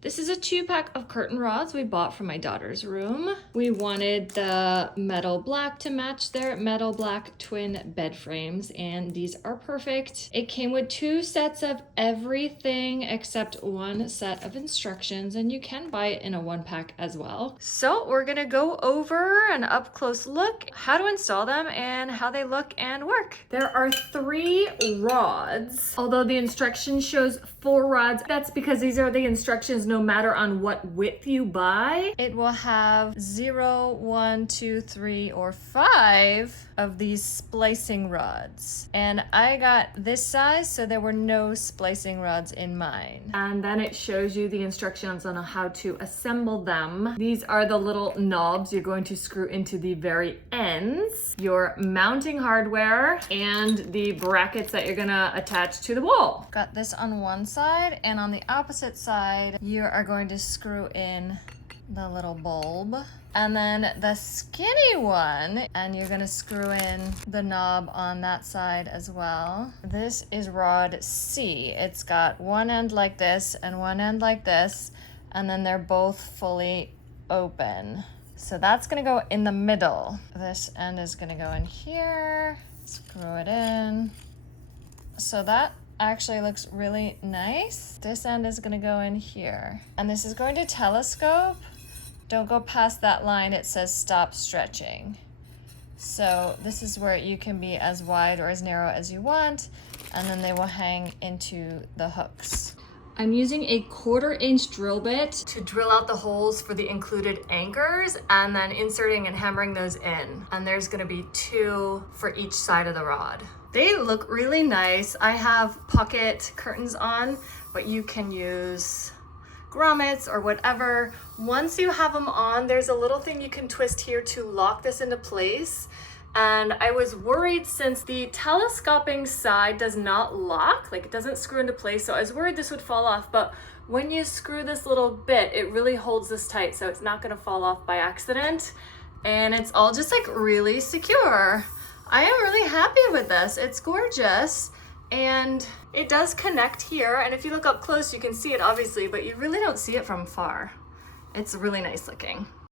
This is a 2-pack of curtain rods we bought from my daughter's room. We wanted the metal black to match their metal black twin bed frames, and these are perfect. It came with 2 sets of everything except 1 set of instructions, and you can buy it in a 1-pack as well. So we're gonna go over an up close look, how to install them and how they look and work. There are 3 rods, although the instruction shows 4 rods. That's because these are the instructions no matter on what width you buy. It will have 0, 1, 2, 3, or 5 of these splicing rods. And I got this size, so there were no splicing rods in mine. And then it shows you the instructions on how to assemble them. These are the little knobs you're going to screw into the very ends, your mounting hardware, and the brackets that you're gonna attach to the wall. Got this on one side, and on the opposite side, you are going to screw in the little bulb. And then the skinny one, and you're gonna screw in the knob on that side as well. This is rod C. It's got one end like this and one end like this, and then they're both fully open. So that's gonna go in the middle. This end is gonna go in here, screw it in. So that actually looks really nice. This end is gonna go in here. And this is going to telescope. Don't go past that line, it says stop stretching. So this is where you can be as wide or as narrow as you want, and then they will hang into the hooks. I'm using a 1/4-inch drill bit to drill out the holes for the included anchors, and then inserting and hammering those in. And there's gonna be 2 for each side of the rod. They look really nice. I have pocket curtains on, but you can use grommets or whatever. Once you have them on, there's a little thing you can twist here to lock this into place. And I was worried, since the telescoping side does not lock, like it doesn't screw into place, so I was worried this would fall off, but when you screw this little bit, it really holds this tight, so it's not gonna fall off by accident. And it's all just like really secure. I am really happy with this. It's gorgeous. And it does connect here, and if you look up close, you can see it obviously, but you really don't see it from far. It's really nice looking.